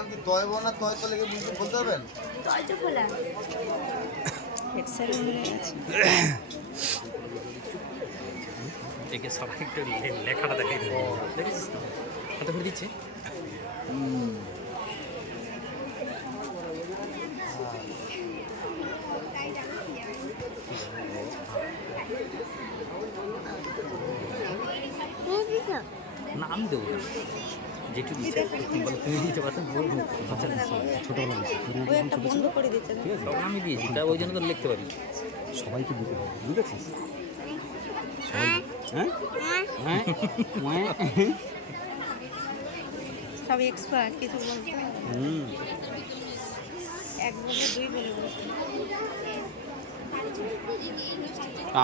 দোকান কি তয়ব না তয় তো লেগে বুঝতে বলতে পারবেন? তয় তো খোলা এক্সেল মনে আছে একে সবাই একটু লেখাটা দেখাই দেবো দেখেছিস তো কত করে দিচ্ছে নাম দেবো না যেটু দিচ্ছে তুমি দিতে পারছো ছোটোবেলা ওই একটা বন্ধ করে দিচ্ছে ঠিক আছে তখন আমি দিয়েছি তা ওই জন্য তো লিখতে পারি সবাইকে দিতে হবে বুঝেছিস হ্যাঁ হ্যাঁ সব এক্সপার্ট কিছু বলতে এক বলে দুই বলে বলতে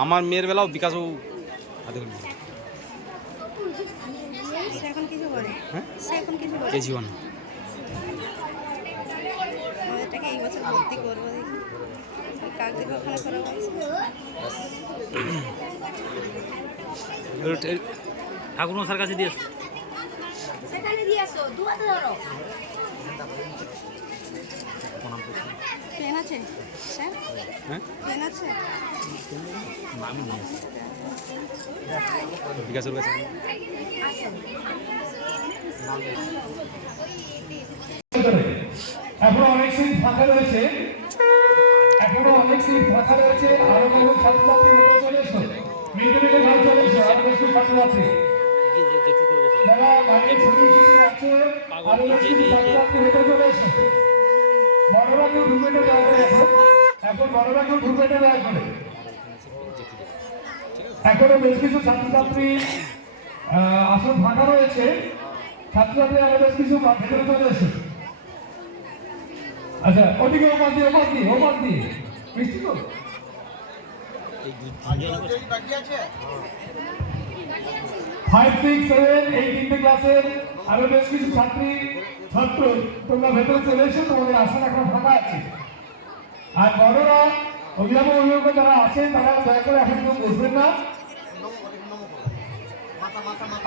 আমার মেয়ের বেলাও বিকাশও হাতে করে সে এখন কিছু করে হ্যাঁ সে এখন কিছু করে কেজি ওয়ান আমাদেরটাকে এই বছর ভর্তি করবো দেখি কার থেকে ওখানে করা হয়েছে ঠাকুর মশার কাছে দিয়েছ সেখানে দিয়ে আসো দু হাতে ধরো পেন আছে স্যার হ্যাঁ পেন আছে আমি নিয়ে আসি বিকাশের কাছে এখনো অনেক সিট ফাঁকা রয়েছে আরো বহু ছাত্রছাত্রী ভেতরে চলে এসো মিনিটে ঘরে চলে এসো আরো বেশি ছাত্রছাত্রী যারা বাইরে ছবি শিখে আছে আরো বেশি ছাত্রছাত্রী ভেতরে চলে এসো বড়রা কেউ ঢুকবে দয়া করে এখন বড়রা কেউ ঢুকবে দয়া করে এখনো বেশ কিছু ছাত্রছাত্রী আসন ফাঁকা রয়েছে ছাত্রছাত্রী আরো বেশ কিছু ভেতরে চলে এসো আচ্ছা ওদিকে ওপাশ দিয়ে মিষ্টি তো বাকি আছে 5, 6, 7 এই তিনটে ক্লাসের আরো বেশ কিছু ছাত্র তোমরা ভেতরে চলে এসো তোমাদের আসন এখন ফাঁকা আছে আর বড়রা অভিভাবক যারা আছেন তারা দয়া করে এখন কেউ বসবেন না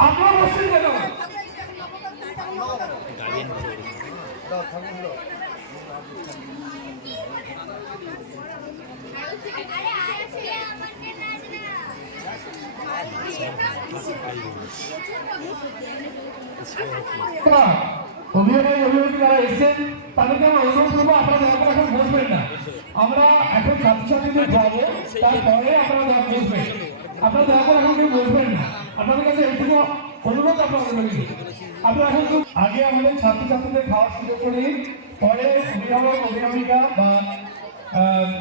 আপনারা বসছেন কেন অভিভাবক যারা এসেছেন তাদেরকে আমরা অনুরোধ করবো আপনারা দয়া করে এখন বসবেন না আমরা এখন ছাত্রছাত্রীদের যাবো তারপরে আপনারা বসবেন আপনারা দয়া করে এখন কেউ বসবেন না আপনাদের কাছে এইটুকু অনুরোধ আপনাদের করি আপনারা এখন আগে আমাদের ছাত্রছাত্রীদের খাওয়ার সুযোগ করি পরে অভিভাবিকা বা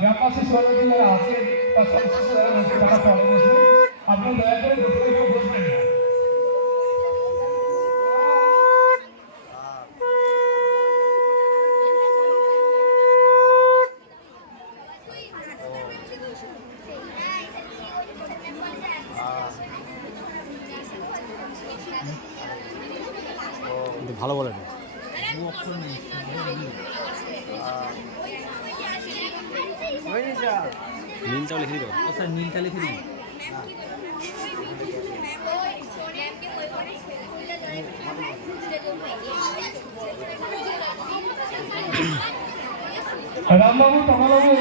গ্রামবাসী সভাপতি যারা আছেন বা সংশ্লিষ্ট যারা রয়েছে তারা পরে বসবেন আপনারা দয়া করে ভেতরে কেউ বসবেন না ভালো বলে না নীলটাও লিখে দিল আচ্ছা নীলটা লিখে দিন রামবাবু তমাবাবু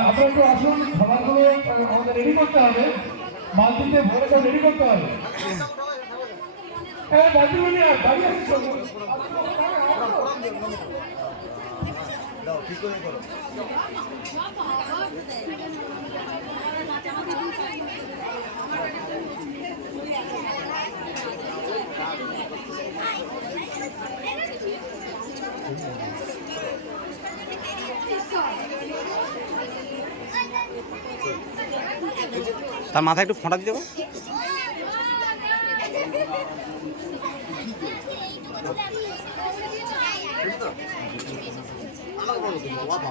আপনারা একটু আসুন খাবারগুলো আমাদের রেডি করতে হবে বালতিতে ভরে সব রেডি করতে হবে বালতিগুলো নিয়ে দাঁড়িয়ে দাও ঠিক করে করো তার মাথায় একটু ফোঁটা দিতে হবে আলাদা বলো তুমি বাবা